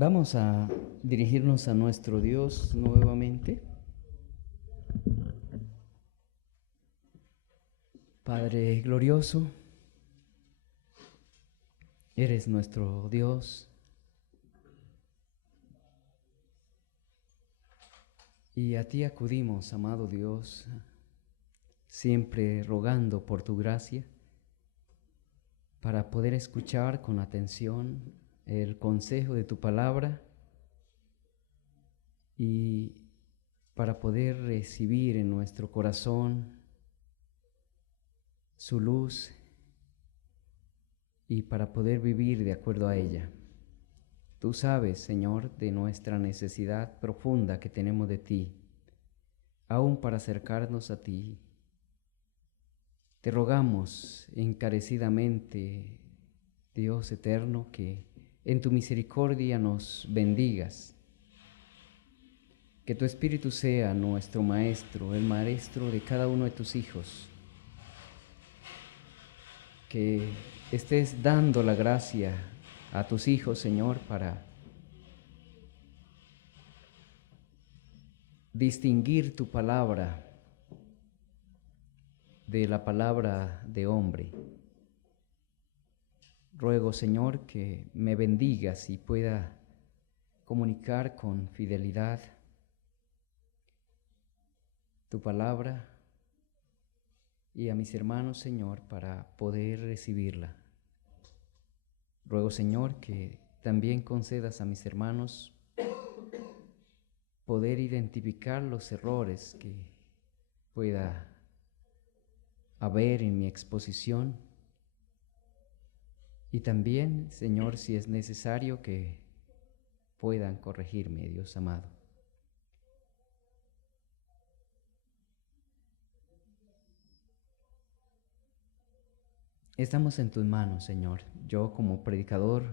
Vamos a dirigirnos a nuestro Dios nuevamente. Padre glorioso, eres nuestro Dios y a ti acudimos, amado Dios, siempre rogando por tu gracia para poder escuchar con atención el consejo de tu palabra y para poder recibir en nuestro corazón su luz y para poder vivir de acuerdo a ella. Tú sabes, Señor, de nuestra necesidad profunda que tenemos de ti, aún para acercarnos a ti. Te rogamos encarecidamente, Dios eterno, que en tu misericordia nos bendigas, que tu Espíritu sea nuestro Maestro, el Maestro de cada uno de tus hijos, que estés dando la gracia a tus hijos, Señor, para distinguir tu palabra de la palabra de hombre. Ruego, Señor, que me bendigas y pueda comunicar con fidelidad tu palabra y a mis hermanos, Señor, para poder recibirla. Ruego, Señor, que también concedas a mis hermanos poder identificar los errores que pueda haber en mi exposición y también, Señor, si es necesario, que puedan corregirme, Dios amado. Estamos en tus manos, Señor, yo como predicador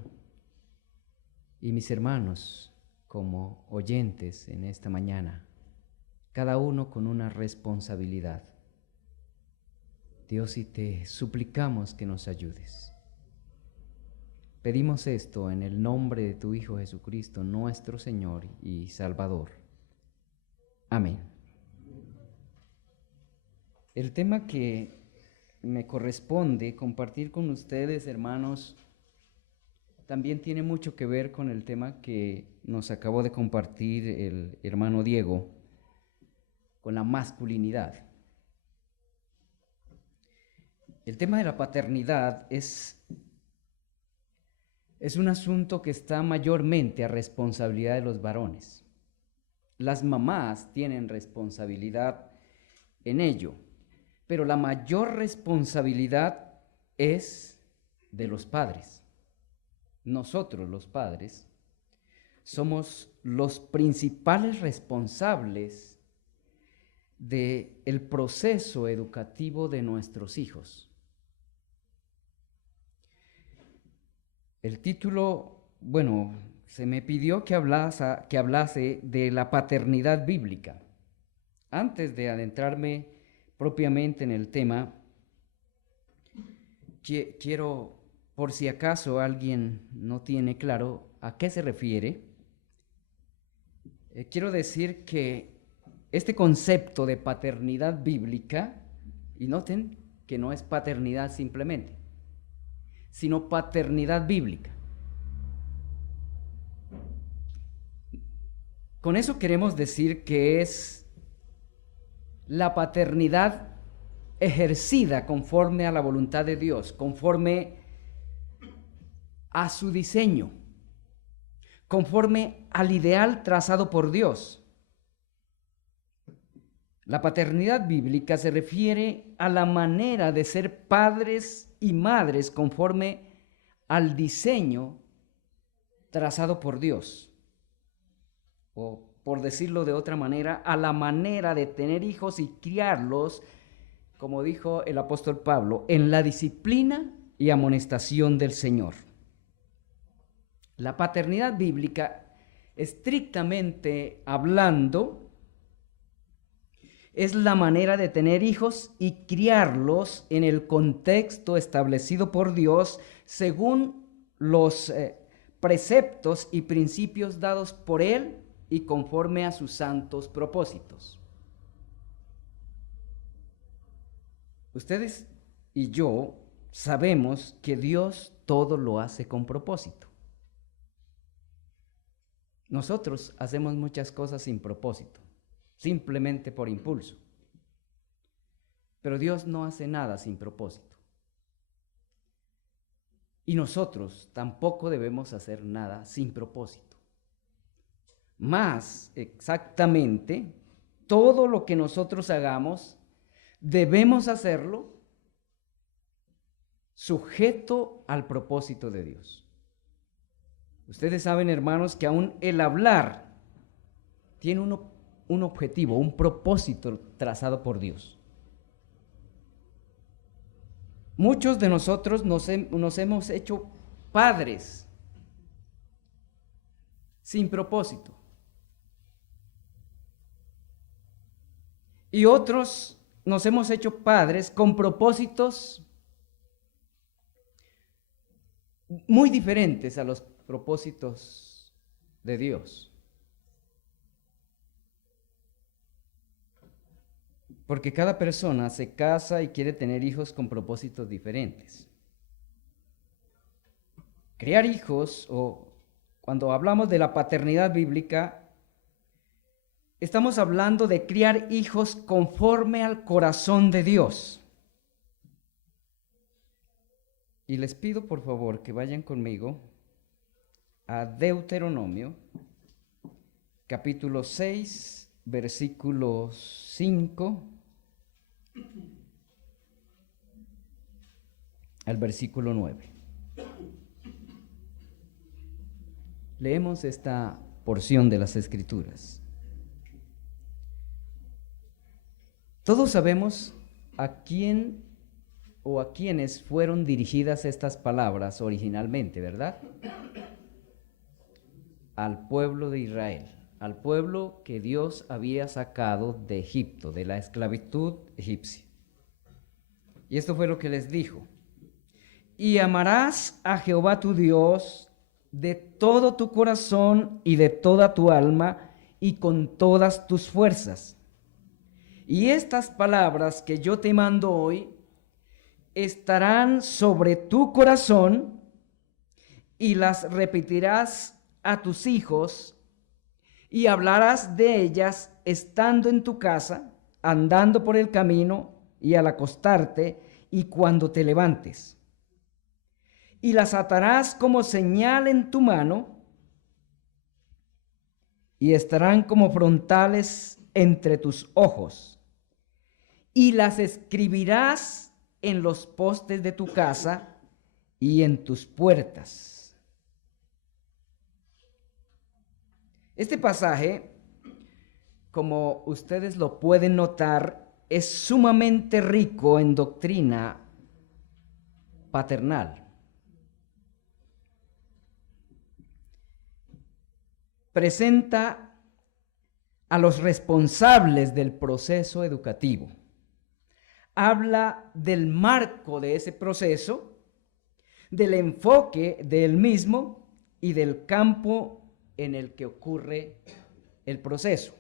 y mis hermanos como oyentes en esta mañana, cada uno con una responsabilidad. Dios, y te suplicamos que nos ayudes. Pedimos esto en el nombre de tu Hijo Jesucristo, nuestro Señor y Salvador. Amén. El tema que me corresponde compartir con ustedes, hermanos, también tiene mucho que ver con el tema que nos acabó de compartir el hermano Diego, con la masculinidad. El tema de la paternidad es un asunto que está mayormente a responsabilidad de los varones. Las mamás tienen responsabilidad en ello, pero la mayor responsabilidad es de los padres. Nosotros, los padres, somos los principales responsables del proceso educativo de nuestros hijos. El título, se me pidió que hablase de la paternidad bíblica. Antes de adentrarme propiamente en el tema, quiero, por si acaso alguien no tiene claro a qué se refiere, quiero decir que este concepto de paternidad bíblica, y noten que no es paternidad simplemente, sino paternidad bíblica. Con eso queremos decir que es la paternidad ejercida conforme a la voluntad de Dios, conforme a su diseño, conforme al ideal trazado por Dios. La paternidad bíblica se refiere a la manera de ser padres y madres conforme al diseño trazado por Dios. O, por decirlo de otra manera, a la manera de tener hijos y criarlos, como dijo el apóstol Pablo, en la disciplina y amonestación del Señor. La paternidad bíblica, estrictamente hablando, es la manera de tener hijos y criarlos en el contexto establecido por Dios según los preceptos y principios dados por Él y conforme a sus santos propósitos. Ustedes y yo sabemos que Dios todo lo hace con propósito. Nosotros hacemos muchas cosas sin propósito, simplemente por impulso. Pero Dios no hace nada sin propósito. Y nosotros tampoco debemos hacer nada sin propósito. Más exactamente, todo lo que nosotros hagamos, debemos hacerlo sujeto al propósito de Dios. Ustedes saben, hermanos, que aún el hablar tiene un objetivo, un propósito trazado por Dios. Muchos de nosotros nos hemos hecho padres sin propósito. Y otros nos hemos hecho padres con propósitos muy diferentes a los propósitos de Dios. Porque cada persona se casa y quiere tener hijos con propósitos diferentes. Criar hijos, o cuando hablamos de la paternidad bíblica, estamos hablando de criar hijos conforme al corazón de Dios. Y les pido por favor que vayan conmigo a Deuteronomio, capítulo 6, versículo 5 al versículo 9. Leemos esta porción de las Escrituras. Todos sabemos a quién o a quiénes fueron dirigidas estas palabras originalmente, ¿verdad? Al pueblo de Israel, al pueblo que Dios había sacado de Egipto, de la esclavitud egipcia. Y esto fue lo que les dijo: y amarás a Jehová tu Dios de todo tu corazón y de toda tu alma y con todas tus fuerzas. Y estas palabras que yo te mando hoy estarán sobre tu corazón y las repetirás a tus hijos y hablarás de ellas estando en tu casa, andando por el camino y al acostarte y cuando te levantes. Y las atarás como señal en tu mano y estarán como frontales entre tus ojos. Y las escribirás en los postes de tu casa y en tus puertas. Este pasaje, como ustedes lo pueden notar, es sumamente rico en doctrina paternal. Presenta a los responsables del proceso educativo. Habla del marco de ese proceso, del enfoque del mismo y del campo en el que ocurre el proceso.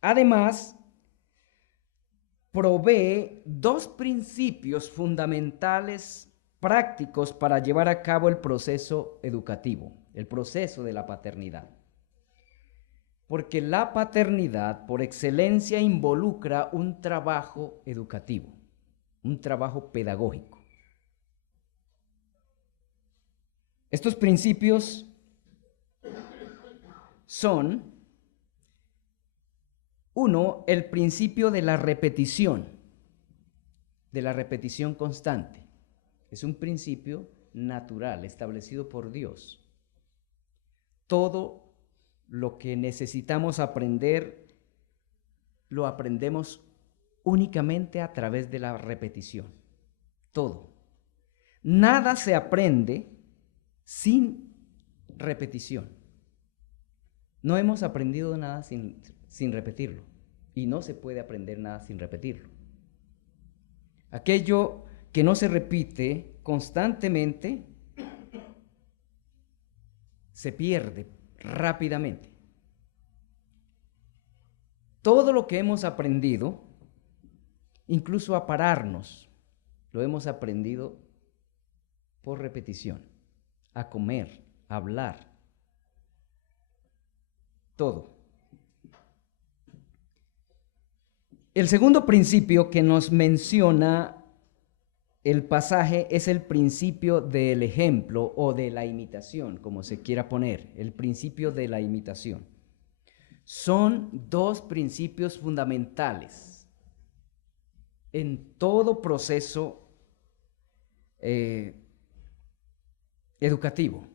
Además, provee dos principios fundamentales prácticos para llevar a cabo el proceso educativo, el proceso de la paternidad. Porque la paternidad, por excelencia, involucra un trabajo educativo, un trabajo pedagógico. Estos principios son, uno, el principio de la repetición constante. Es un principio natural, establecido por Dios. Todo lo que necesitamos aprender, lo aprendemos únicamente a través de la repetición. Todo. Nada se aprende sin repetición. No hemos aprendido nada sin repetirlo. Y no se puede aprender nada sin repetirlo. Aquello que no se repite constantemente se pierde rápidamente. Todo lo que hemos aprendido, incluso a pararnos, lo hemos aprendido por repetición, a comer, a hablar, todo. El segundo principio que nos menciona el pasaje es el principio del ejemplo o de la imitación, como se quiera poner, el principio de la imitación. Son dos principios fundamentales en todo proceso educativo.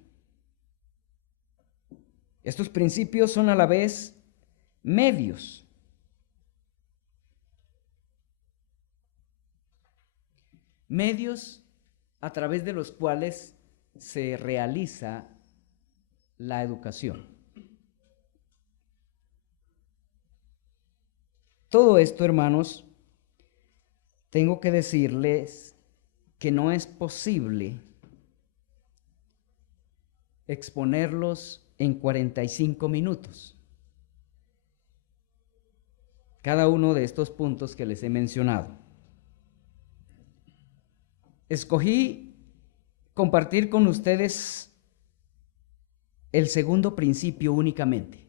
Estos principios son a la vez medios. Medios a través de los cuales se realiza la educación. Todo esto, hermanos, tengo que decirles que no es posible exponerlos en 45 minutos. Cada uno de estos puntos que les he mencionado. Escogí compartir con ustedes el segundo principio únicamente.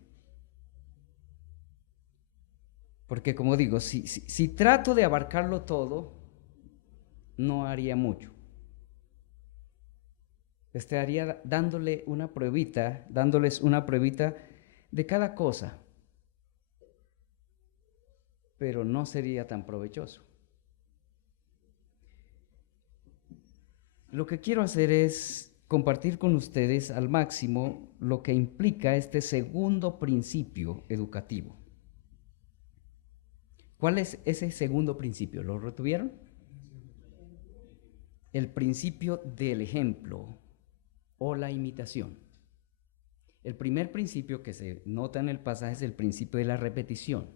Porque como digo, si trato de abarcarlo todo, no haría mucho. Estaría dándoles una pruebita de cada cosa, pero no sería tan provechoso. Lo que quiero hacer es compartir con ustedes al máximo lo que implica este segundo principio educativo. ¿Cuál es ese segundo principio? ¿Lo retuvieron? El principio del ejemplo o la imitación. El primer principio que se nota en el pasaje es el principio de la repetición.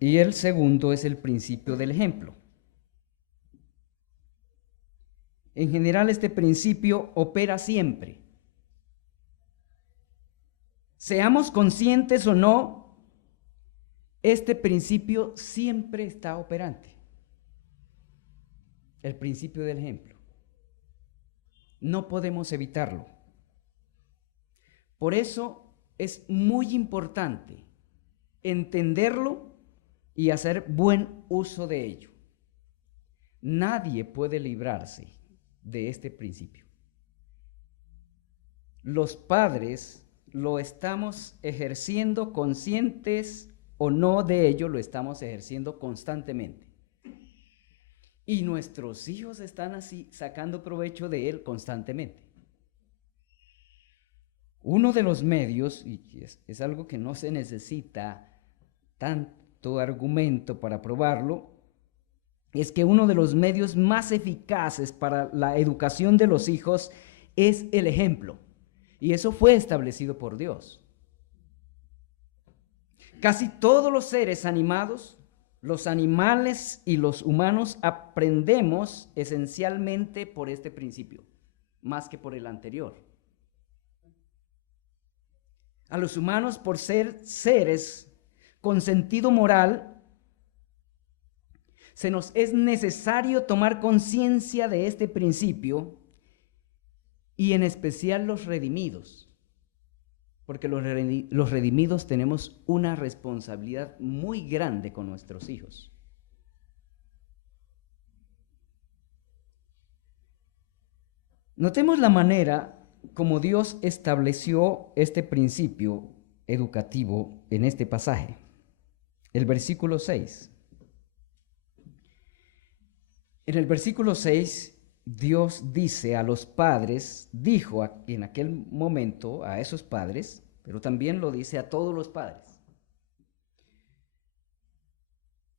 Y el segundo es el principio del ejemplo. En general, este principio opera siempre. Seamos conscientes o no, este principio siempre está operante. El principio del ejemplo. No podemos evitarlo. Por eso es muy importante entenderlo y hacer buen uso de ello. Nadie puede librarse de este principio. Los padres lo estamos ejerciendo, conscientes o no de ello, lo estamos ejerciendo constantemente. Y nuestros hijos están así sacando provecho de él constantemente. Uno de los medios, y es algo que no se necesita tanto argumento para probarlo, es que uno de los medios más eficaces para la educación de los hijos es el ejemplo. Y eso fue establecido por Dios. Casi todos los seres animados, los animales y los humanos, aprendemos esencialmente por este principio, más que por el anterior. A los humanos, por ser seres con sentido moral, se nos es necesario tomar conciencia de este principio, y en especial los redimidos, porque los redimidos tenemos una responsabilidad muy grande con nuestros hijos. Notemos la manera como Dios estableció este principio educativo en este pasaje. El versículo 6. En el versículo 6, Dios dice a los padres, dijo en aquel momento a esos padres, pero también lo dice a todos los padres,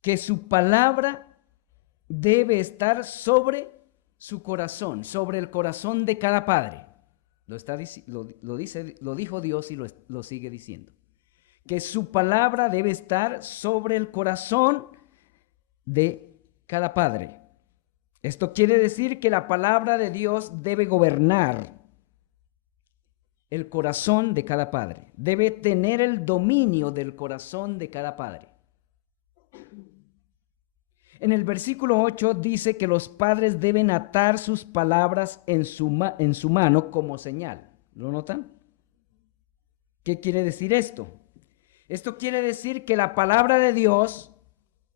que su palabra debe estar sobre su corazón, sobre el corazón de cada padre. Lo dijo Dios y lo sigue diciendo. Que su palabra debe estar sobre el corazón de cada padre. Esto quiere decir que la palabra de Dios debe gobernar el corazón de cada padre, debe tener el dominio del corazón de cada padre. En el versículo 8 dice que los padres deben atar sus palabras en su mano como señal. ¿Lo notan? ¿Qué quiere decir esto? Esto quiere decir que la palabra de Dios,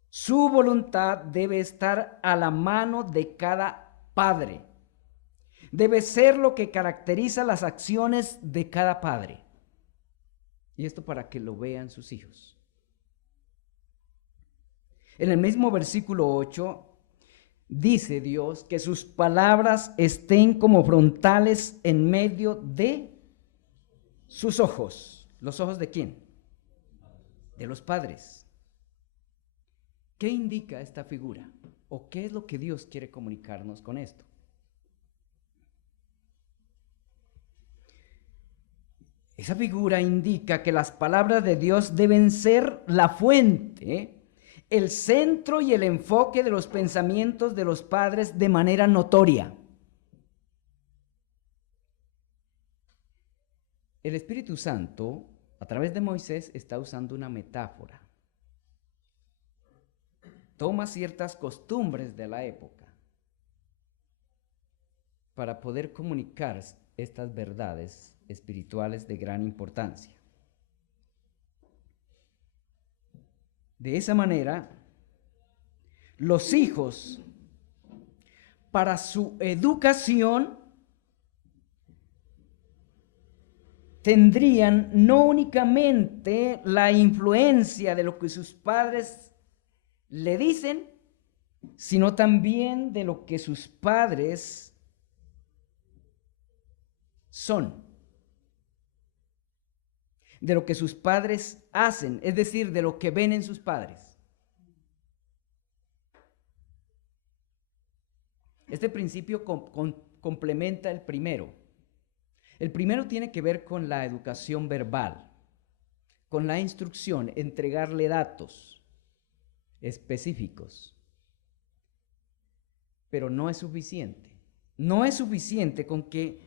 su voluntad debe estar a la mano de cada padre. Debe ser lo que caracteriza las acciones de cada padre. Y esto para que lo vean sus hijos. En el mismo versículo 8 dice Dios que sus palabras estén como frontales en medio de sus ojos. ¿Los ojos de quién? De los padres. ¿Qué indica esta figura? ¿O qué es lo que Dios quiere comunicarnos con esto? Esa figura indica que las palabras de Dios deben ser la fuente, el centro y el enfoque de los pensamientos de los padres de manera notoria. El Espíritu Santo, a través de Moisés, está usando una metáfora. Toma ciertas costumbres de la época para poder comunicar estas verdades espirituales de gran importancia. De esa manera, los hijos, para su educación, tendrían no únicamente la influencia de lo que sus padres le dicen, sino también de lo que sus padres son, de lo que sus padres hacen, es decir, de lo que ven en sus padres. Este principio complementa el primero. El primero tiene que ver con la educación verbal, con la instrucción, entregarle datos específicos. Pero no es suficiente. No es suficiente con que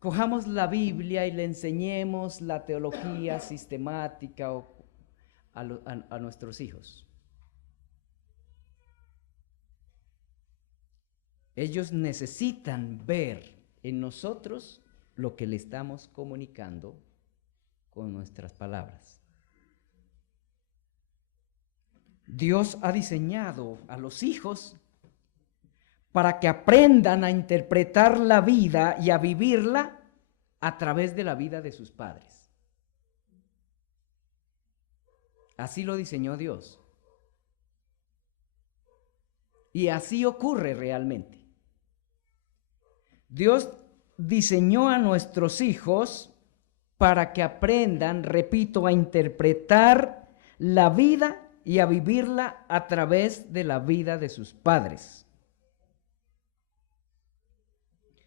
cojamos la Biblia y le enseñemos la teología sistemática a nuestros hijos. Ellos necesitan ver en nosotros lo que le estamos comunicando con nuestras palabras. Dios ha diseñado a los hijos para que aprendan a interpretar la vida y a vivirla a través de la vida de sus padres. Así lo diseñó Dios. Y así ocurre realmente. Dios diseñó a nuestros hijos para que aprendan, repito, a interpretar la vida y a vivirla a través de la vida de sus padres.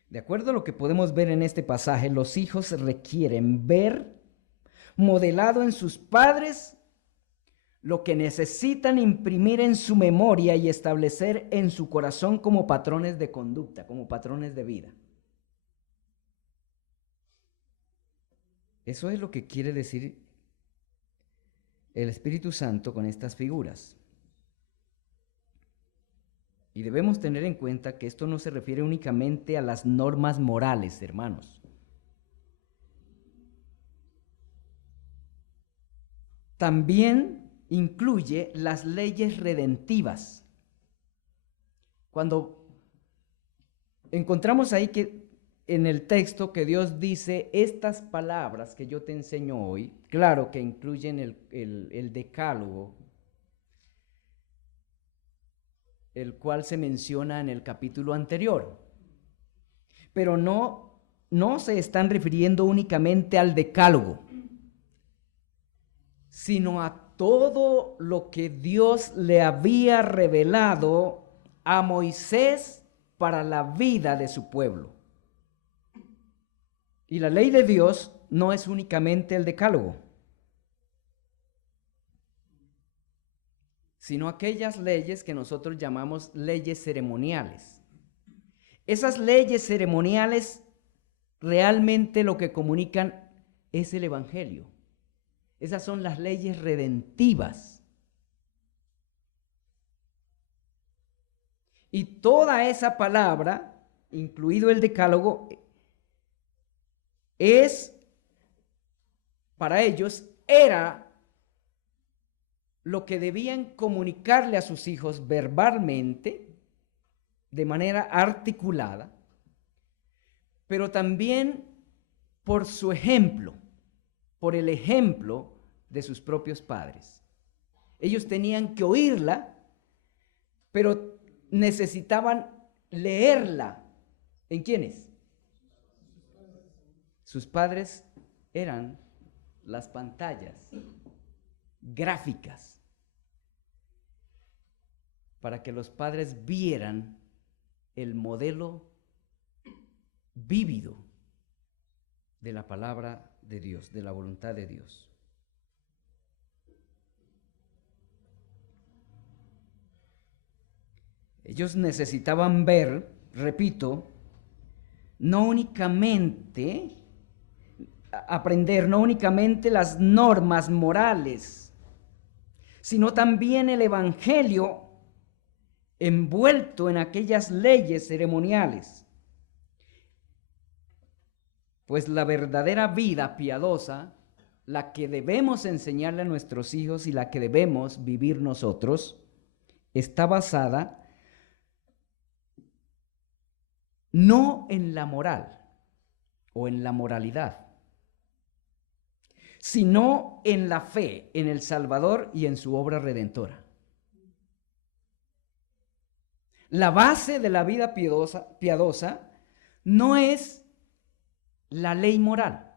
De acuerdo a lo que podemos ver en este pasaje, los hijos requieren ver modelado en sus padres lo que necesitan imprimir en su memoria y establecer en su corazón como patrones de conducta, como patrones de vida. Eso es lo que quiere decir el Espíritu Santo con estas figuras. Y debemos tener en cuenta que esto no se refiere únicamente a las normas morales, hermanos. También incluye las leyes redentivas. Cuando encontramos ahí que en el texto que Dios dice, estas palabras que yo te enseño hoy, claro que incluyen el decálogo, el cual se menciona en el capítulo anterior. Pero no se están refiriendo únicamente al decálogo, sino a todo lo que Dios le había revelado a Moisés para la vida de su pueblo. Y la ley de Dios no es únicamente el decálogo, sino aquellas leyes que nosotros llamamos leyes ceremoniales. Esas leyes ceremoniales realmente lo que comunican es el Evangelio. Esas son las leyes redentivas. Y toda esa palabra, incluido el decálogo, para ellos, era lo que debían comunicarle a sus hijos verbalmente, de manera articulada, pero también por su ejemplo, por el ejemplo de sus propios padres. Ellos tenían que oírla, pero necesitaban leerla. ¿En quiénes? Sus padres eran las pantallas gráficas para que los padres vieran el modelo vívido de la palabra de Dios, de la voluntad de Dios. Ellos necesitaban ver, repito, aprender no únicamente las normas morales, sino también el Evangelio envuelto en aquellas leyes ceremoniales. Pues la verdadera vida piadosa, la que debemos enseñarle a nuestros hijos y la que debemos vivir nosotros, está basada no en la moral o en la moralidad, sino en la fe en el Salvador y en su obra redentora. La base de la vida piadosa no es la ley moral,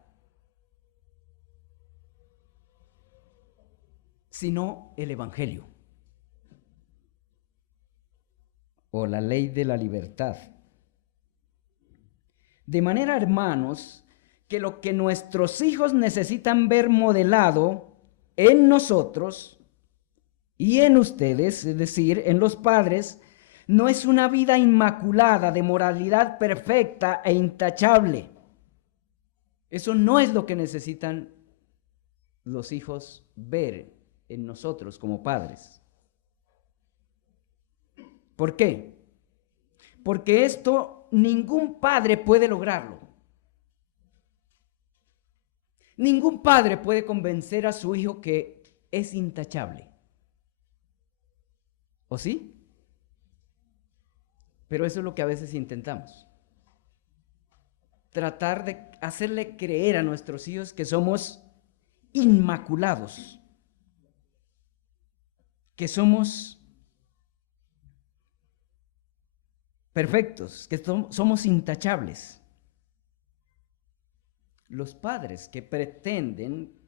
sino el Evangelio o la ley de la libertad. De manera, hermanos, que lo que nuestros hijos necesitan ver modelado en nosotros y en ustedes, es decir, en los padres, no es una vida inmaculada de moralidad perfecta e intachable. Eso no es lo que necesitan los hijos ver en nosotros como padres. ¿Por qué? Porque esto ningún padre puede lograrlo. Ningún padre puede convencer a su hijo que es intachable. ¿O sí? Pero eso es lo que a veces intentamos. Tratar de hacerle creer a nuestros hijos que somos inmaculados, que somos perfectos, que somos intachables. Los padres que pretenden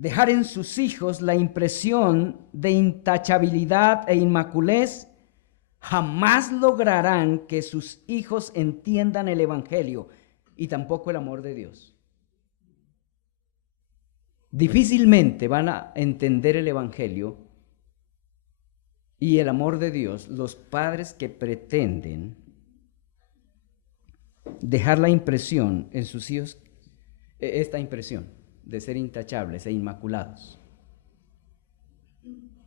dejar en sus hijos la impresión de intachabilidad e inmaculez jamás lograrán que sus hijos entiendan el Evangelio y tampoco el amor de Dios. Difícilmente van a entender el Evangelio y el amor de Dios los padres que pretenden dejar la impresión en sus hijos, esta impresión de ser intachables e inmaculados.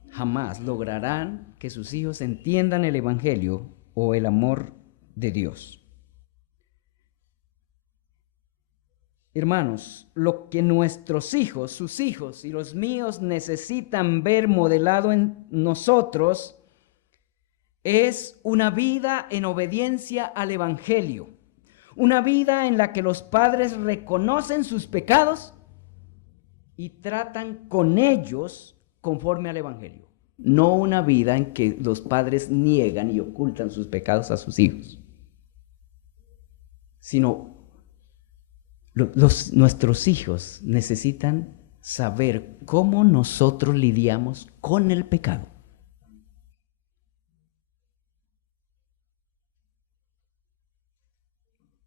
Jamás lograrán que sus hijos entiendan el Evangelio o el amor de Dios. Hermanos, lo que nuestros hijos, sus hijos y los míos necesitan ver modelado en nosotros es una vida en obediencia al Evangelio, una vida en la que los padres reconocen sus pecados y tratan con ellos conforme al Evangelio. No una vida en que los padres niegan y ocultan sus pecados a sus hijos, sino nuestros hijos necesitan saber cómo nosotros lidiamos con el pecado.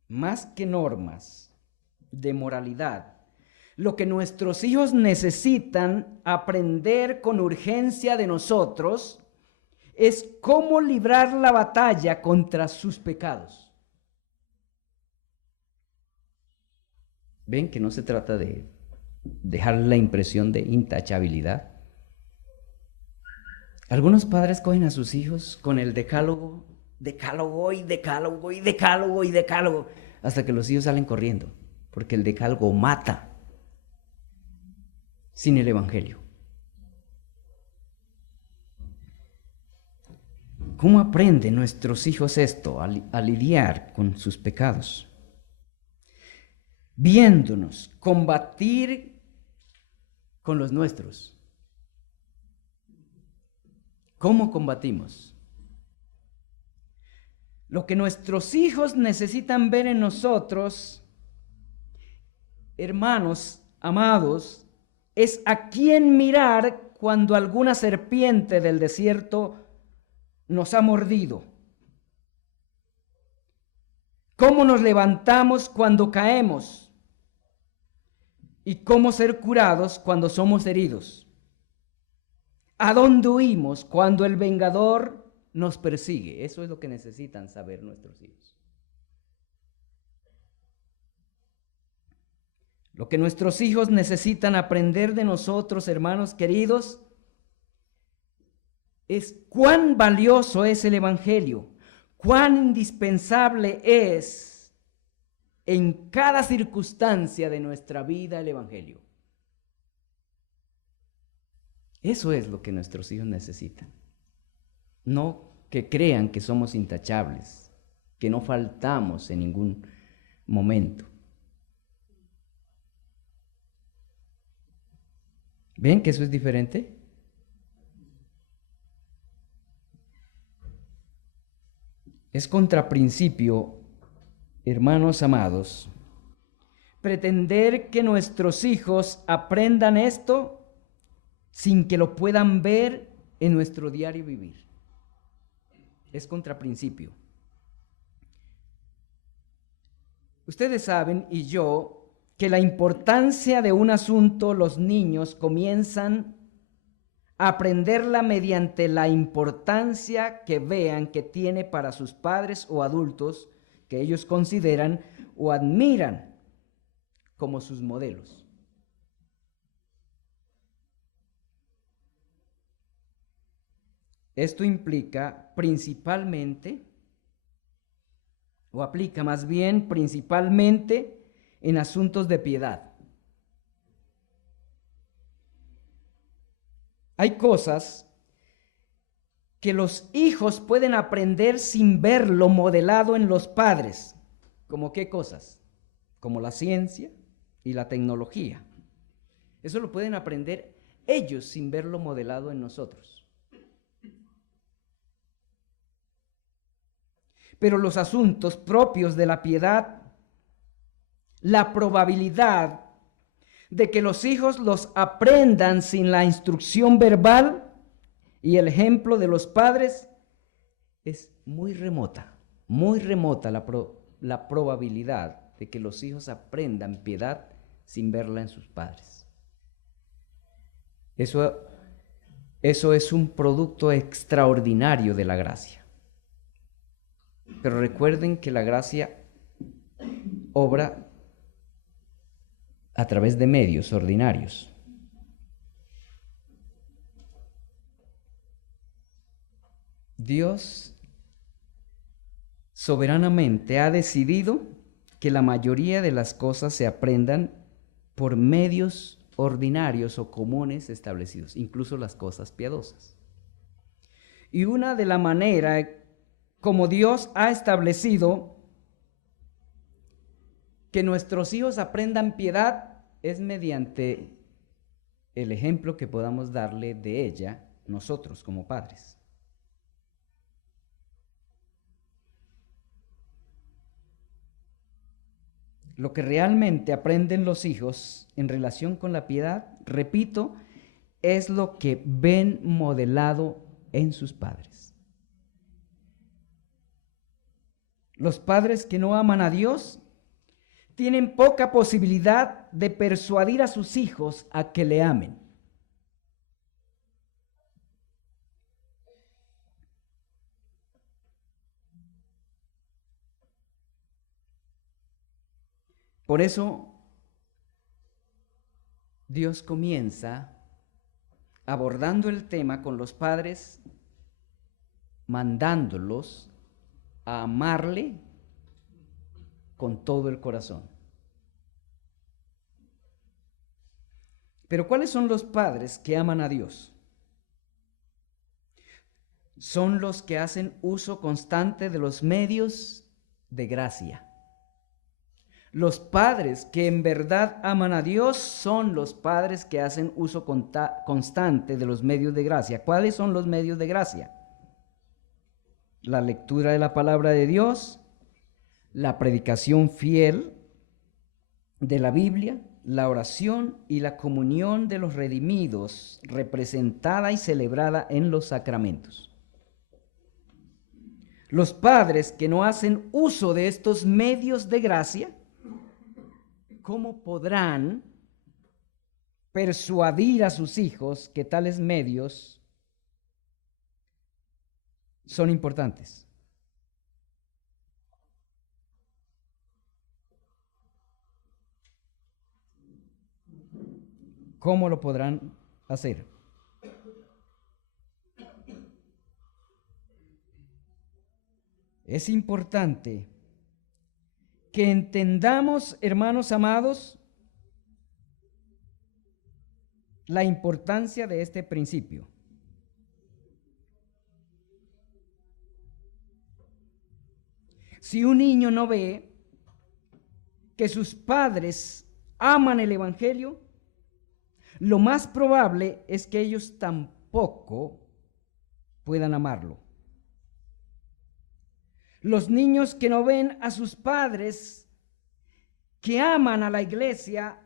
Más que normas de moralidad, Lo que nuestros hijos necesitan aprender con urgencia de nosotros es cómo librar la batalla contra sus pecados. ¿Ven que no se trata de dejar la impresión de intachabilidad? Algunos padres cogen a sus hijos con el decálogo, hasta que los hijos salen corriendo, porque el decálogo mata sin el evangelio. ¿Cómo aprenden nuestros hijos esto, a lidiar con sus pecados? Viéndonos combatir con los nuestros. ¿Cómo combatimos? Lo que nuestros hijos necesitan ver en nosotros, hermanos amados, es a quién mirar cuando alguna serpiente del desierto nos ha mordido. ¿Cómo nos levantamos cuando caemos? ¿Y cómo ser curados cuando somos heridos? ¿A dónde huimos cuando el vengador nos persigue? Eso es lo que necesitan saber nuestros hijos. Lo que nuestros hijos necesitan aprender de nosotros, hermanos queridos, es cuán valioso es el Evangelio, cuán indispensable es en cada circunstancia de nuestra vida el Evangelio. Eso es lo que nuestros hijos necesitan. No que crean que somos intachables, que no faltamos en ningún momento. ¿Ven que eso es diferente? Es contraprincipio, hermanos amados, pretender que nuestros hijos aprendan esto sin que lo puedan ver en nuestro diario vivir. Es contraprincipio. Ustedes saben, y yo, que la importancia de un asunto los niños comienzan a aprenderla mediante la importancia que vean que tiene para sus padres o adultos que ellos consideran o admiran como sus modelos. Esto implica principalmente, o aplica más bien principalmente en asuntos de piedad. Hay cosas que los hijos pueden aprender sin verlo modelado en los padres. ¿Cómo qué cosas? Como la ciencia y la tecnología. Eso lo pueden aprender ellos sin verlo modelado en nosotros. Pero los asuntos propios de la piedad, la probabilidad de que los hijos los aprendan sin la instrucción verbal y el ejemplo de los padres es muy remota la probabilidad de que los hijos aprendan piedad sin verla en sus padres. Eso es un producto extraordinario de la gracia. Pero recuerden que la gracia obra a través de medios ordinarios. Dios soberanamente ha decidido que la mayoría de las cosas se aprendan por medios ordinarios o comunes establecidos, incluso las cosas piadosas. Y una de la manera como Dios ha establecido que nuestros hijos aprendan piedad es mediante el ejemplo que podamos darle de ella nosotros como padres. Lo que realmente aprenden los hijos en relación con la piedad, repito, es lo que ven modelado en sus padres. Los padres que no aman a Dios tienen poca posibilidad de persuadir a sus hijos a que le amen. Por eso Dios comienza abordando el tema con los padres, mandándolos a amarle con todo el corazón. Pero ¿cuáles son los padres que aman a Dios? Son los que hacen uso constante de los medios de gracia. Los padres que en verdad aman a Dios son los padres que hacen uso constante de los medios de gracia. ¿Cuáles son los medios de gracia? La lectura de la palabra de Dios, la predicación fiel de la Biblia, la oración y la comunión de los redimidos, representada y celebrada en los sacramentos. Los padres que no hacen uso de estos medios de gracia, ¿cómo podrán persuadir a sus hijos que tales medios son importantes? ¿Cómo lo podrán hacer? Es importante que entendamos, hermanos amados, la importancia de este principio. Si un niño no ve que sus padres aman el Evangelio, lo más probable es que ellos tampoco puedan amarlo. Los niños que no ven a sus padres que aman a la iglesia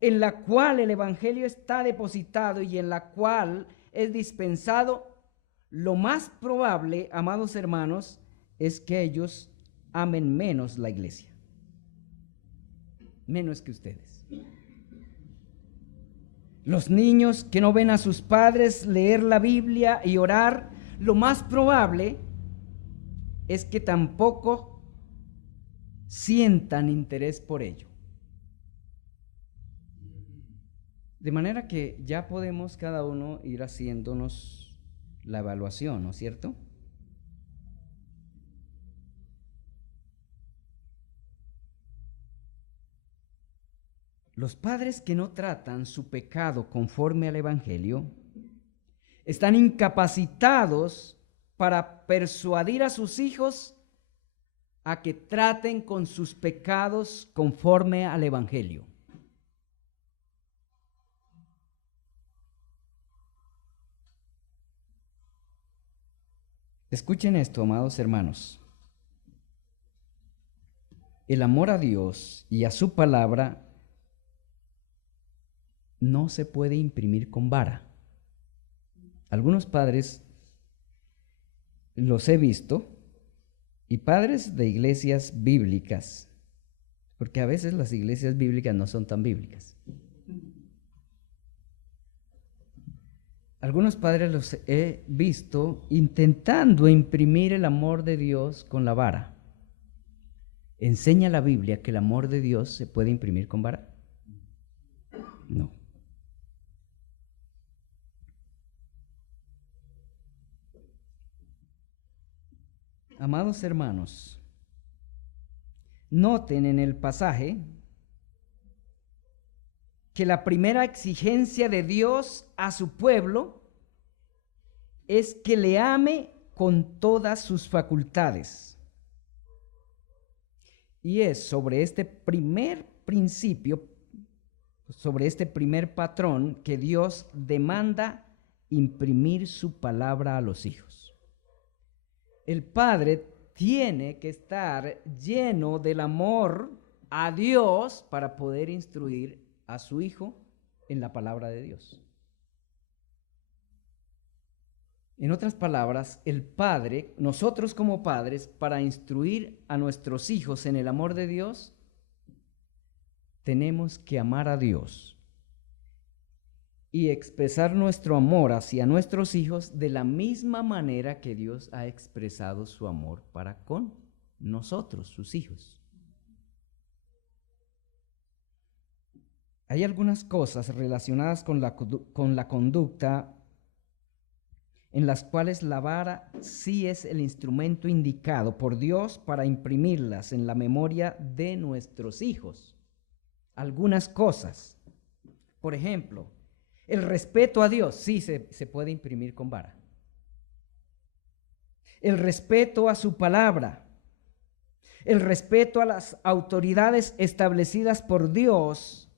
en la cual el Evangelio está depositado y en la cual es dispensado, lo más probable, amados hermanos, es que ellos amen menos la iglesia, menos que ustedes. Los niños que no ven a sus padres leer la Biblia y orar, lo más probable es que tampoco sientan interés por ello. De manera que ya podemos cada uno ir haciéndonos la evaluación, ¿no es cierto? Los padres que no tratan su pecado conforme al Evangelio están incapacitados para persuadir a sus hijos a que traten con sus pecados conforme al Evangelio. Escuchen esto, amados hermanos. El amor a Dios y a su palabra no se puede imprimir con vara. Algunos padres los he visto, y padres de iglesias bíblicas, porque a veces las iglesias bíblicas no son tan bíblicas. Algunos padres los he visto intentando imprimir el amor de Dios con la vara. ¿Enseña la Biblia que el amor de Dios se puede imprimir con vara? No. Amados hermanos, noten en el pasaje que la primera exigencia de Dios a su pueblo es que le ame con todas sus facultades. Y es sobre este primer principio, sobre este primer patrón, que Dios demanda imprimir su palabra a los hijos. El padre tiene que estar lleno del amor a Dios para poder instruir a su hijo en la palabra de Dios. En otras palabras, el padre, nosotros como padres, para instruir a nuestros hijos en el amor de Dios, tenemos que amar a Dios y expresar nuestro amor hacia nuestros hijos de la misma manera que Dios ha expresado su amor para con nosotros, sus hijos. Hay algunas cosas relacionadas con la conducta en las cuales la vara sí es el instrumento indicado por Dios para imprimirlas en la memoria de nuestros hijos. Algunas cosas. Por ejemplo, el respeto a Dios sí se puede imprimir con vara. El respeto a su palabra. El respeto a las autoridades establecidas por Dios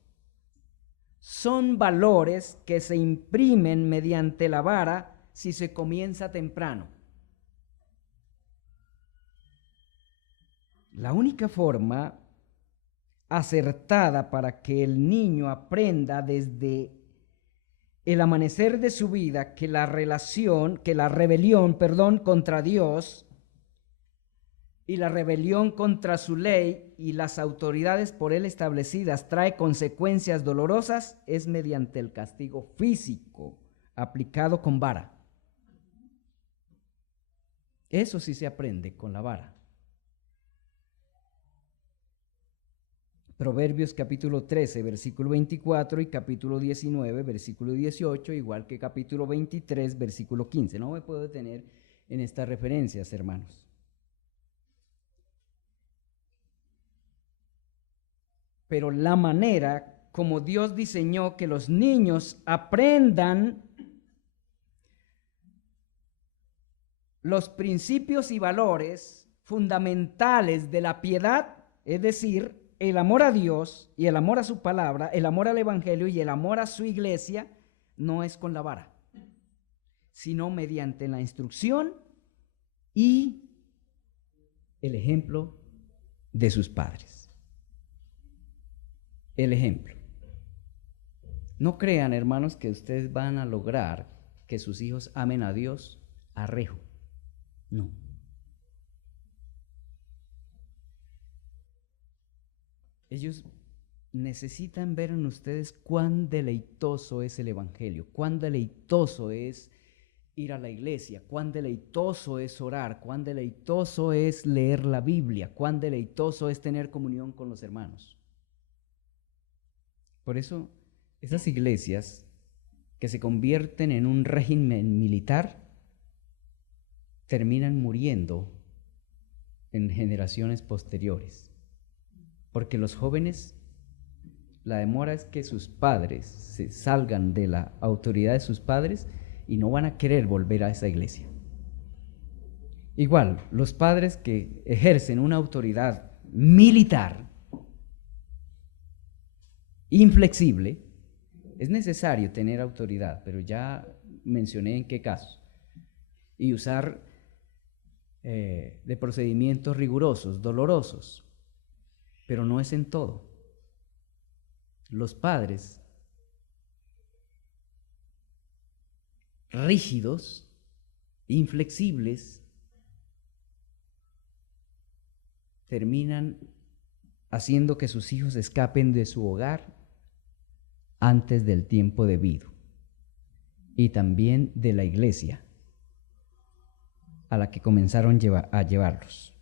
son valores que se imprimen mediante la vara si se comienza temprano. La única forma acertada para que el niño aprenda desde el amanecer de su vida que la rebelión contra Dios y la rebelión contra su ley y las autoridades por él establecidas trae consecuencias dolorosas es mediante el castigo físico aplicado con vara. Eso sí se aprende con la vara. Proverbios capítulo 13, versículo 24 y capítulo 19, versículo 18, igual que capítulo 23, versículo 15. No me puedo detener en estas referencias, hermanos. Pero la manera como Dios diseñó que los niños aprendan los principios y valores fundamentales de la piedad, es decir, el amor a Dios y el amor a su palabra, el amor al evangelio y el amor a su iglesia, no es con la vara, sino mediante la instrucción y el ejemplo de sus padres. El ejemplo. No crean, hermanos, que ustedes van a lograr que sus hijos amen a Dios a rejo. No. Ellos necesitan ver en ustedes cuán deleitoso es el evangelio, cuán deleitoso es ir a la iglesia, cuán deleitoso es orar, cuán deleitoso es leer la Biblia, cuán deleitoso es tener comunión con los hermanos. Por eso, esas iglesias que se convierten en un régimen militar terminan muriendo en generaciones posteriores. Porque los jóvenes, la demora es que sus padres se salgan de la autoridad de sus padres y no van a querer volver a esa iglesia. Igual, los padres que ejercen una autoridad militar inflexible, es necesario tener autoridad, pero ya mencioné en qué casos, y usar de procedimientos rigurosos, dolorosos, pero no es en todo. Los padres rígidos, inflexibles, terminan haciendo que sus hijos escapen de su hogar antes del tiempo debido, y también de la iglesia a la que comenzaron a llevarlos.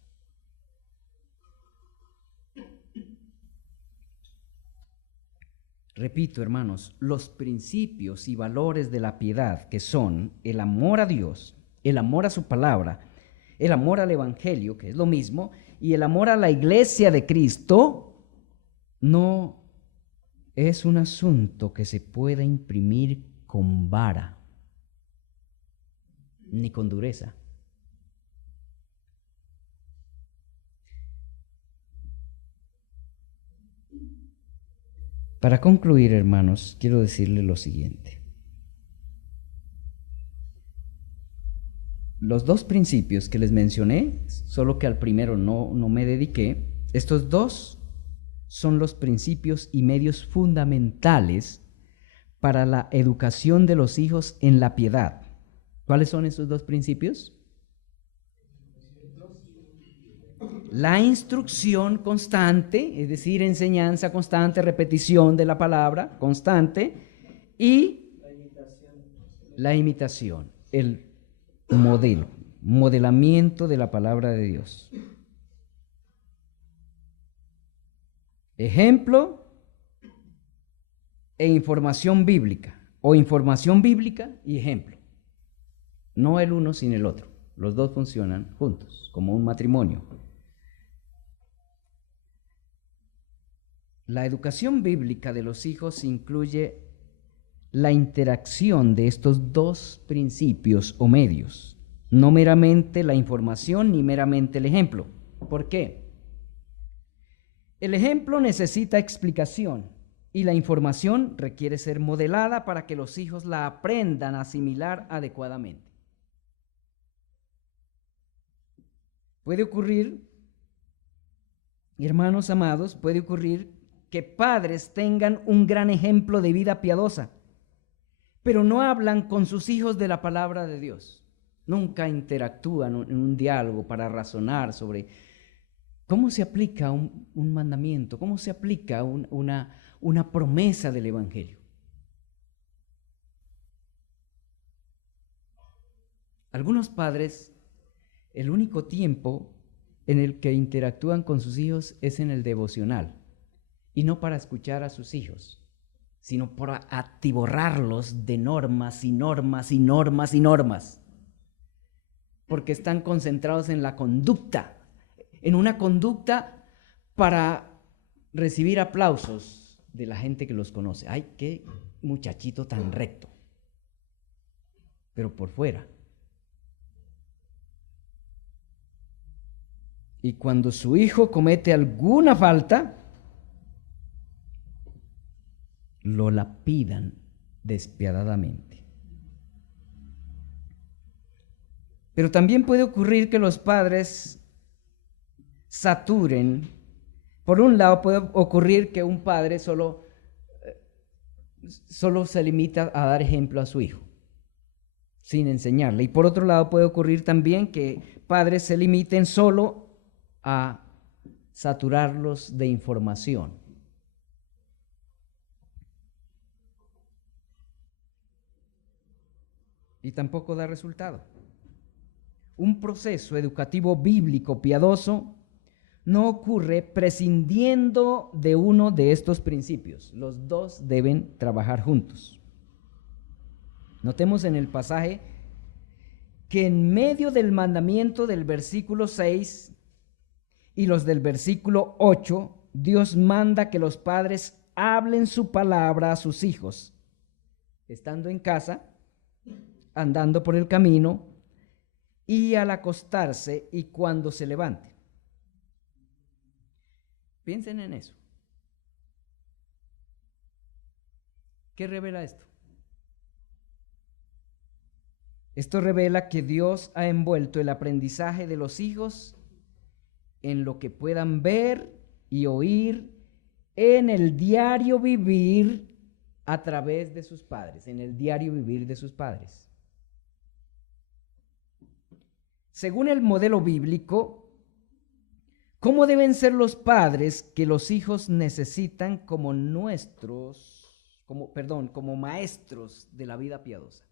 Repito, hermanos, los principios y valores de la piedad, que son el amor a Dios, el amor a su palabra, el amor al evangelio, que es lo mismo, y el amor a la iglesia de Cristo, no es un asunto que se pueda imprimir con vara, ni con dureza. Para concluir, hermanos, quiero decirles lo siguiente. Los dos principios que les mencioné, solo que al primero no me dediqué, estos dos son los principios y medios fundamentales para la educación de los hijos en la piedad. ¿Cuáles son esos dos principios? La instrucción constante, es decir, enseñanza constante, repetición de la palabra constante, y la imitación, el modelo, modelamiento de la palabra de Dios. Ejemplo e información bíblica, o información bíblica y ejemplo. No el uno sin el otro. Los dos funcionan juntos, como un matrimonio. La educación bíblica de los hijos incluye la interacción de estos dos principios o medios, no meramente la información ni meramente el ejemplo. ¿Por qué? El ejemplo necesita explicación y la información requiere ser modelada para que los hijos la aprendan a asimilar adecuadamente. Puede ocurrir, hermanos amados, puede ocurrir que padres tengan un gran ejemplo de vida piadosa, pero no hablan con sus hijos de la palabra de Dios. Nunca interactúan en un diálogo para razonar sobre cómo se aplica un mandamiento, cómo se aplica una promesa del Evangelio. Algunos padres, el único tiempo en el que interactúan con sus hijos es en el devocional, y no para escuchar a sus hijos, sino para atiborrarlos de normas y normas y normas y normas, porque están concentrados en la conducta, en una conducta para recibir aplausos de la gente que los conoce. ¡Ay, qué muchachito tan recto! Pero por fuera. Y cuando su hijo comete alguna falta, lo lapidan despiadadamente. Pero también puede ocurrir que los padres saturen. Por un lado puede ocurrir que un padre solo se limita a dar ejemplo a su hijo, sin enseñarle. Y por otro lado puede ocurrir también que padres se limiten solo a saturarlos de información. Y tampoco da resultado. Un proceso educativo bíblico piadoso no ocurre prescindiendo de uno de estos principios. Los dos deben trabajar juntos. Notemos en el pasaje que en medio del mandamiento del versículo 6 y los del versículo 8, Dios manda que los padres hablen su palabra a sus hijos, estando en casa, andando por el camino y al acostarse y cuando se levante. Piensen en eso. ¿Qué revela esto? Esto revela que Dios ha envuelto el aprendizaje de los hijos en lo que puedan ver y oír en el diario vivir a través de sus padres, en el diario vivir de sus padres. Según el modelo bíblico, ¿cómo deben ser los padres que los hijos necesitan como maestros de la vida piadosa?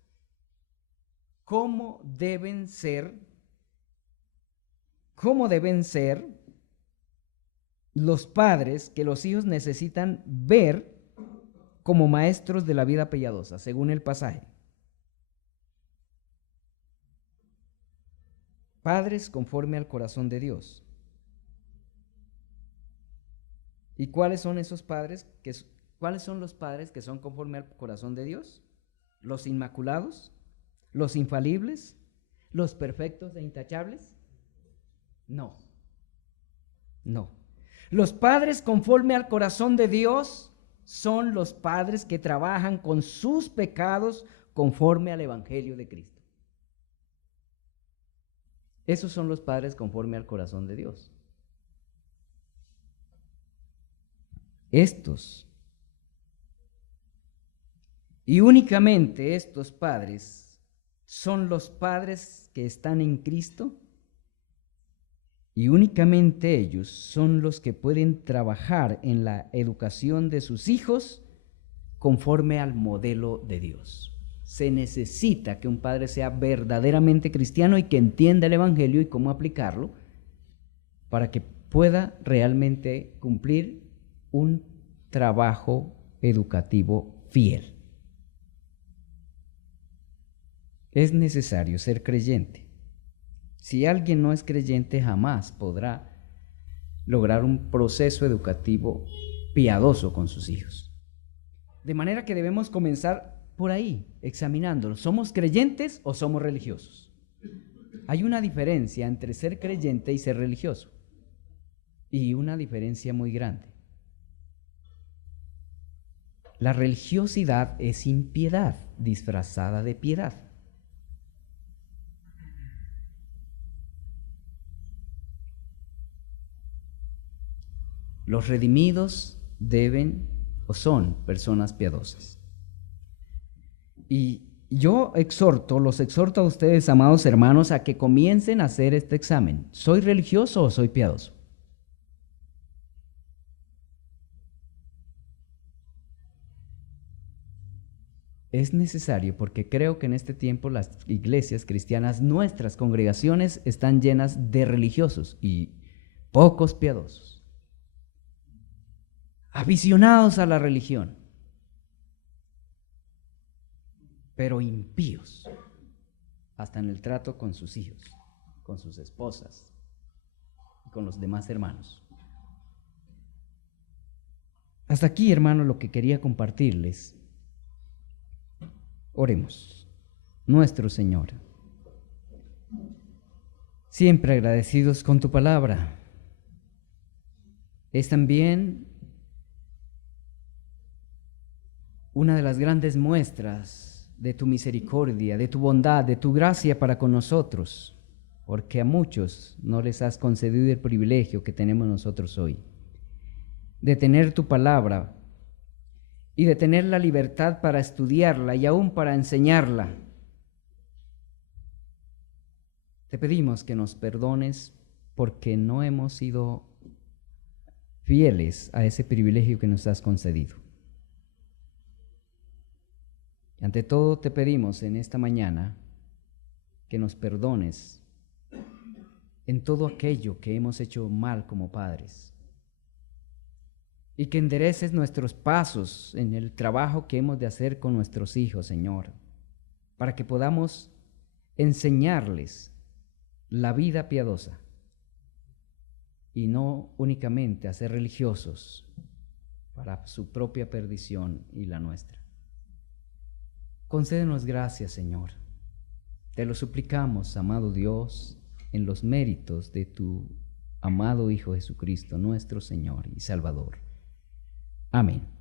¿Cómo deben ser los padres que los hijos necesitan ver como maestros de la vida piadosa, según el pasaje? Padres conforme al corazón de Dios. ¿Y cuáles son esos padres? ¿Cuáles son los padres que son conforme al corazón de Dios? ¿Los inmaculados? ¿Los infalibles? ¿Los perfectos e intachables? No. Los padres conforme al corazón de Dios son los padres que trabajan con sus pecados conforme al Evangelio de Cristo. Esos son los padres conforme al corazón de Dios. Estos, y únicamente estos padres, son los padres que están en Cristo Y únicamente ellos son los que pueden trabajar en la educación de sus hijos conforme al modelo de Dios. Se necesita que un padre sea verdaderamente cristiano y que entienda el Evangelio y cómo aplicarlo para que pueda realmente cumplir un trabajo educativo fiel. Es necesario ser creyente. Si alguien no es creyente, jamás podrá lograr un proceso educativo piadoso con sus hijos. De manera que debemos comenzar por ahí, examinándolo. ¿Somos creyentes o somos religiosos? Hay una diferencia entre ser creyente y ser religioso, y una diferencia muy grande. La religiosidad es impiedad disfrazada de piedad. Los redimidos deben o son personas piadosas. Y yo los exhorto a ustedes, amados hermanos, a que comiencen a hacer este examen. ¿Soy religioso o soy piadoso? Es necesario porque creo que en este tiempo las iglesias cristianas, nuestras congregaciones, están llenas de religiosos y pocos piadosos, aficionados a la religión, pero impíos hasta en el trato con sus hijos, con sus esposas y con los demás hermanos. Hasta aquí, hermanos, lo que quería compartirles. Oremos. Nuestro Señor, siempre agradecidos con tu palabra, es también una de las grandes muestras de tu misericordia, de tu bondad, de tu gracia para con nosotros, porque a muchos no les has concedido el privilegio que tenemos nosotros hoy, de tener tu palabra y de tener la libertad para estudiarla y aún para enseñarla. Te pedimos que nos perdones porque no hemos sido fieles a ese privilegio que nos has concedido. Y ante todo te pedimos en esta mañana que nos perdones en todo aquello que hemos hecho mal como padres y que endereces nuestros pasos en el trabajo que hemos de hacer con nuestros hijos, Señor, para que podamos enseñarles la vida piadosa y no únicamente a ser religiosos para su propia perdición y la nuestra. Concédenos gracias, Señor. Te lo suplicamos, amado Dios, en los méritos de tu amado Hijo Jesucristo, nuestro Señor y Salvador. Amén.